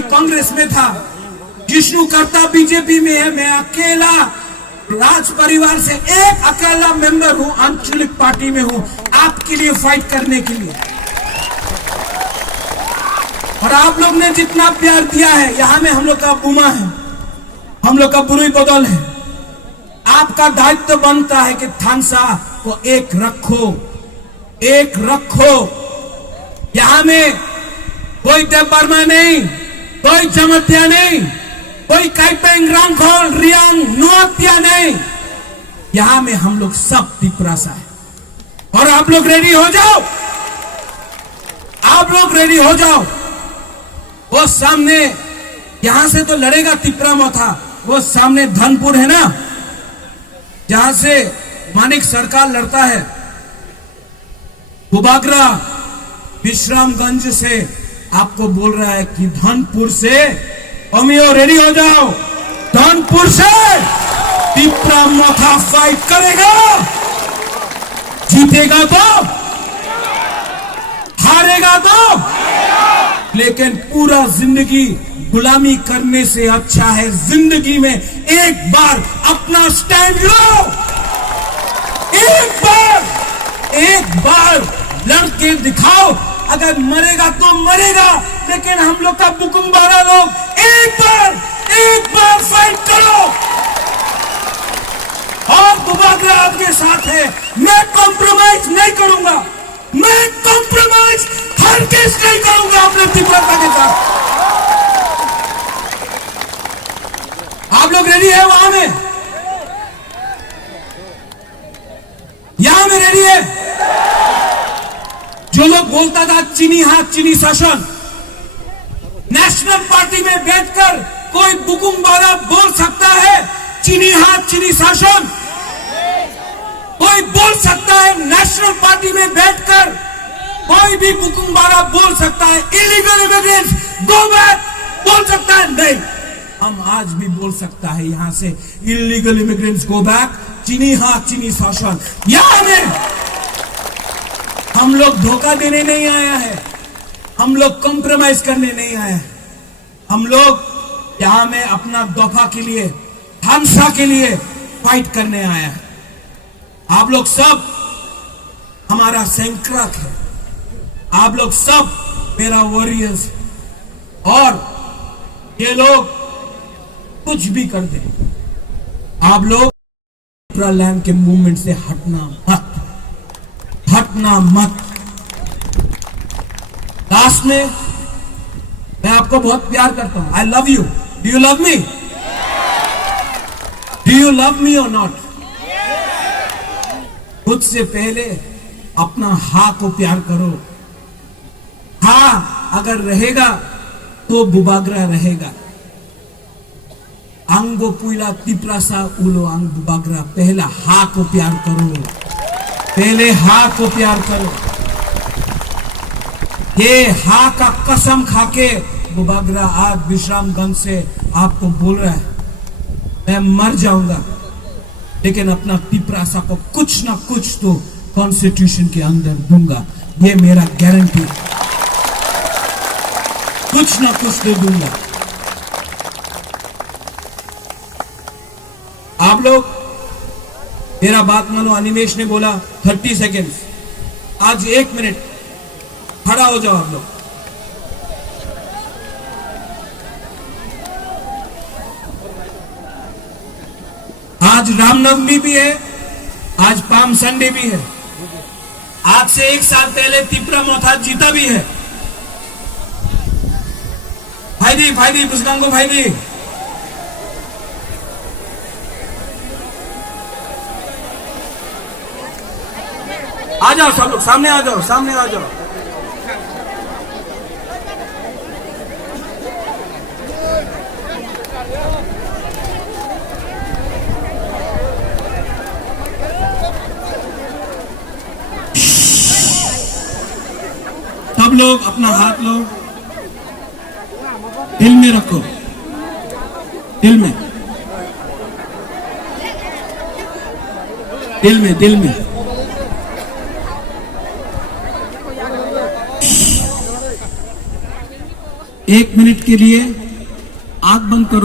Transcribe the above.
बनर्जी कांग्रेस में था, जिष्णु करता बीजेपी में है, मैं अकेला राज परिवार से एक अकेला मेंबर हूं, आंचलिक पार्टी में हूं, आपके लिए फाइट करने के लिए। और आप लोग ने जितना प्यार दिया है, यहां में हम लोग का बुमा है, हम लोग का बुरी बदल है। आपका दायित्व बनता है कि थानसा को एक रखो, एक रखो। यहां में कोई देव वर्मा नहीं, कोई जमतिया नहीं, कोई काइपेंग रांगखोल रियांग नुआतिया नहीं, यहां में हम लोग सब तिपरासा है। और आप लोग रेडी हो जाओ, आप लोग रेडी हो जाओ। वो सामने यहां से तो लड़ेगा तिपरा मोथा, वो सामने धनपुर है ना, जहां से मानिक सरकार लड़ता है, बुबागरा विश्रामगंज से आपको बोल रहा है कि धनपुर से अमियो रेडी हो जाओ, धनपुर से तिपरा मोथा फाइट करेगा, जीतेगा तो, हारेगा तो, लेकिन पूरा जिंदगी गुलामी करने से अच्छा है जिंदगी में एक बार अपना स्टैंड लो, एक बार लड़के दिखाओ। अगर मरेगा तो मरेगा, लेकिन हम लोग का बुकुम्बारा लोग एक बार फाइट करो। और बुबागरा आपके साथ है, मैं कॉम्प्रोमाइज नहीं करूंगा, मैं कॉम्प्रोमाइज हरगिज़ नहीं करूंगा अपने तिपरा के साथ। आप लोग रेडी है वहां में, यहां में रेडी है? जो लोग बोलता था चीनी हाथ चीनी शासन, नेशनल पार्टी में बैठकर कोई बुकुम्बारा बोल सकता है चीनी हाथ चीनी शासन? कोई बोल सकता है नेशनल पार्टी में बैठकर? कोई भी बुकुम्बारा बोल सकता है इलीगल इमिग्रेंट्स गो बैक बोल सकता है? नहीं, हम आज भी बोल सकता है यहां से इलीगल इमिग्रेंट्स गो बैक, चीनी हाथ चीनी शासन। यहां में हम लोग धोखा देने नहीं आया है, हम लोग कॉम्प्रोमाइज करने नहीं आए हैं, हम लोग यहां में अपना दफा के लिए, थानसा के लिए फाइट करने आया है। आप लोग सब हमारा सैंक्राक है, आप लोग सब मेरा वॉरियर्स। और ये लोग कुछ भी कर दे, आप लोग लैंड के मूवमेंट से हटना मत, हटना मत। लास्ट में मैं आपको बहुत प्यार करता हूं, I love you. Do you love me? Do you love me और नॉट? खुद से पहले अपना हा को प्यार करो। हा अगर रहेगा तो बुबागरा रहेगा। अंगो पुइला तिपरासा उलो अंग बुबागरा। पहला हा को प्यार करो, पहले हा को प्यार करो। ये हा का कसम खाके बुबागरा आज विश्रामगंज से आपको बोल रहा है, मैं मर जाऊंगा लेकिन अपना तिपरासा को कुछ ना कुछ तो कॉन्स्टिट्यूशन के अंदर दूंगा, ये मेरा गारंटी, कुछ ना कुछ दे दूंगा। आप लोग मेरा बात मानो, अनिमेश ने बोला 30 सेकेंड्स, आज 1 मिनट खड़ा हो जाओ आप लोग। आज रामनवमी भी है, आज पाम संडे भी है, आज से 1 साल पहले तिपरा मोथा जीता भी है। भाईदी बुजगांगो भाईदी, आ जाओ सब लोग, सामने आ जाओ, सामने आ जाओ। सब लोग अपना हाथ लो, दिल में रखो, दिल में, दिल में, दिल में। 1 मिनट के लिए आंख बंद करो।